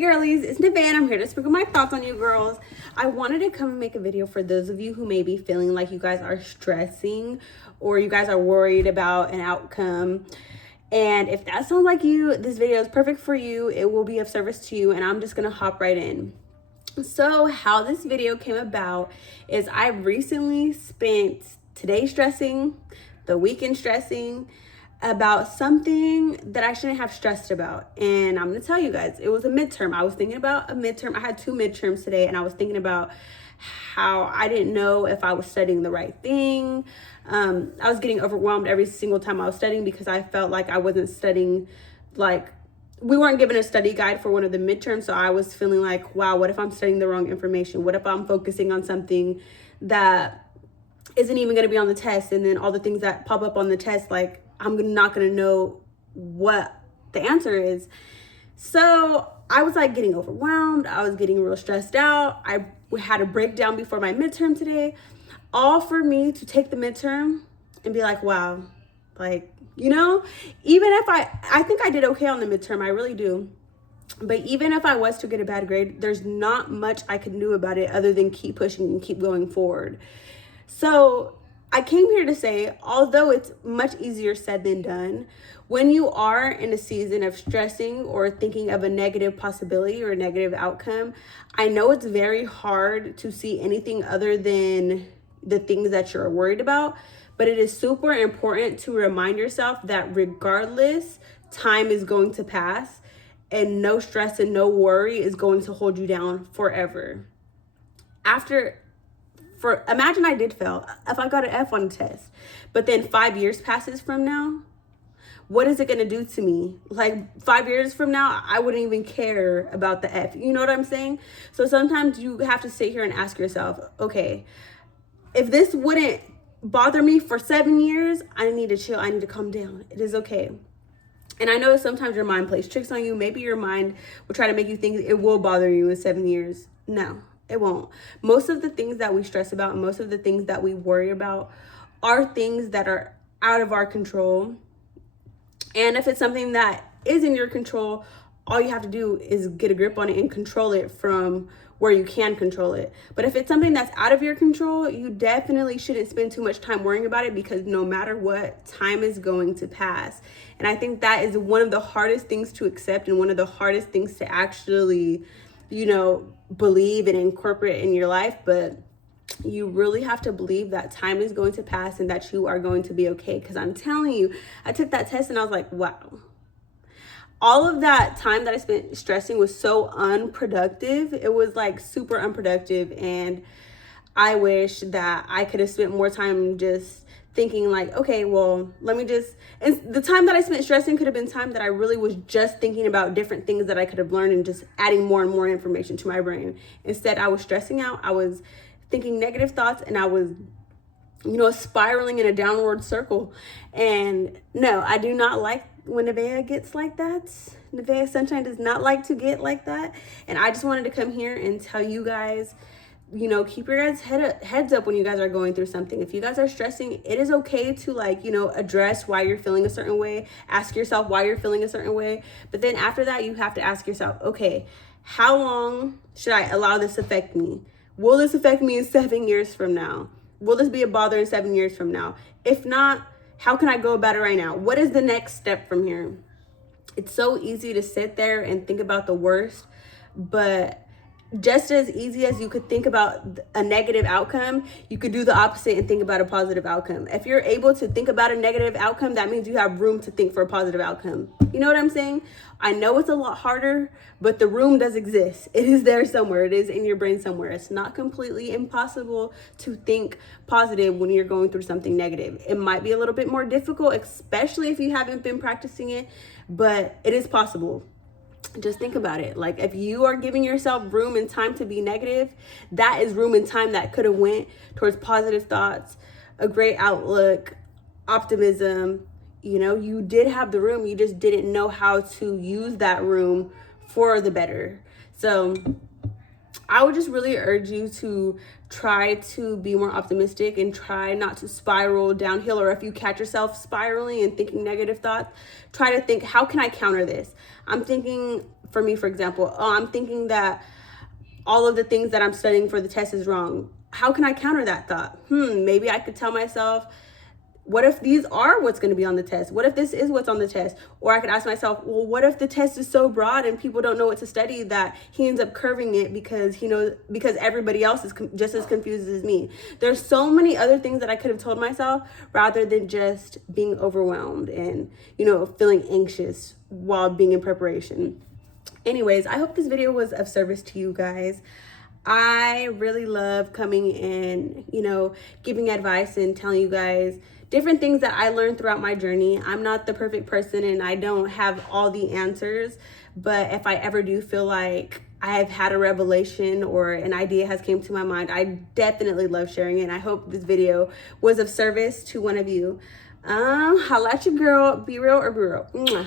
Girlies, it's Nevaeh and I'm here to sprinkle my thoughts on you girls. I wanted to come and make a video for those of you who may be feeling like you guys are stressing or you guys are worried about an outcome. And if that sounds like you, this video is perfect for you. It will be of service to you, and I'm just gonna hop right in. So how this video came about is I recently spent today stressing, the weekend stressing about something that I shouldn't have stressed about. And I'm gonna tell you guys, it was a midterm. I was thinking about a midterm. I had 2 midterms today, and I was thinking about how I didn't know if I was studying the right thing. I was getting overwhelmed every single time I was studying because I felt like I wasn't studying, like we weren't given a study guide for one of the midterms. So I was feeling like, wow, what if I'm studying the wrong information? What if I'm focusing on something that isn't even gonna be on the test? And then all the things that pop up on the test, like I'm not gonna know what the answer is. So I was like getting overwhelmed. I was getting real stressed out. I had a breakdown before my midterm today, all for me to take the midterm and be like, wow, like, you know, even if I think I did okay on the midterm, I really do. But even if I was to get a bad grade, there's not much I can do about it other than keep pushing and keep going forward. So I came here to say, although it's much easier said than done, when you are in a season of stressing or thinking of a negative possibility or a negative outcome, I know it's very hard to see anything other than the things that you're worried about, but it is super important to remind yourself that regardless, time is going to pass and no stress and no worry is going to hold you down forever. Imagine I did fail. If I got an F on a test, but then 5 years passes from now, what is it going to do to me? Like 5 years from now, I wouldn't even care about the F. You know what I'm saying? So sometimes you have to sit here and ask yourself, okay, if this wouldn't bother me for 7 years, I need to chill. I need to calm down. It is okay. And I know sometimes your mind plays tricks on you. Maybe your mind will try to make you think it will bother you in 7 years. No, it won't. Most of the things that we stress about and most of the things that we worry about are things that are out of our control. And if it's something that is in your control, all you have to do is get a grip on it and control it from where you can control it. But if it's something that's out of your control, you definitely shouldn't spend too much time worrying about it, because no matter what, time is going to pass. And I think that is one of the hardest things to accept and one of the hardest things to actually, believe and incorporate in your life. But you really have to believe that time is going to pass and that you are going to be okay. Because I'm telling you, I took that test and I was like, wow. All of that time that I spent stressing was so unproductive. It was like super unproductive. And I wish that I could have spent more time just thinking like, okay, well, and the time that I spent stressing could have been time that I really was just thinking about different things that I could have learned and just adding more and more information to my brain. Instead, I was stressing out. I was thinking negative thoughts, and I was spiraling in a downward circle. And no, I do not like when Nevaeh gets like that. Nevaeh Sunshine does not like to get like that. And I just wanted to come here and tell you guys, keep your guys heads up when you guys are going through something. If you guys are stressing, it is okay to address why you're feeling a certain way. Ask yourself why you're feeling a certain way. But then after that, you have to ask yourself, okay, how long should I allow this to affect me? Will this affect me in 7 years from now? Will this be a bother in 7 years from now? If not, how can I go about it right now? What is the next step from here? It's so easy to sit there and think about the worst, but just as easy as you could think about a negative outcome, you could do the opposite and think about a positive outcome. If you're able to think about a negative outcome, that means you have room to think for a positive outcome. You know what I'm saying? I know it's a lot harder, but the room does exist. It is there somewhere. It is in your brain somewhere. It's not completely impossible to think positive when you're going through something negative. It might be a little bit more difficult, especially if you haven't been practicing it, but it is possible. Just think about it. Like, if you are giving yourself room and time to be negative, that is room and time that could have went towards positive thoughts, a great outlook, optimism. You did have the room. You just didn't know how to use that room for the better. So I would just really urge you to try to be more optimistic and try not to spiral downhill. Or if you catch yourself spiraling and thinking negative thoughts, try to think, how can I counter this? I'm thinking for me, for example, oh, I'm thinking that all of the things that I'm studying for the test is wrong. How can I counter that thought? Maybe I could tell myself, what if these are what's going to be on the test? What if this is what's on the test? Or I could ask myself, well, what if the test is so broad and people don't know what to study that he ends up curving it because because everybody else is just as confused as me. There's so many other things that I could have told myself rather than just being overwhelmed and, feeling anxious while being in preparation. Anyways, I hope this video was of service to you guys. I really love coming and, giving advice and telling you guys different things that I learned throughout my journey. I'm not the perfect person and I don't have all the answers, but if I ever do feel like I have had a revelation or an idea has came to my mind, I definitely love sharing it. And I hope this video was of service to one of you. Holla at your girl. Be real or be real. Mwah.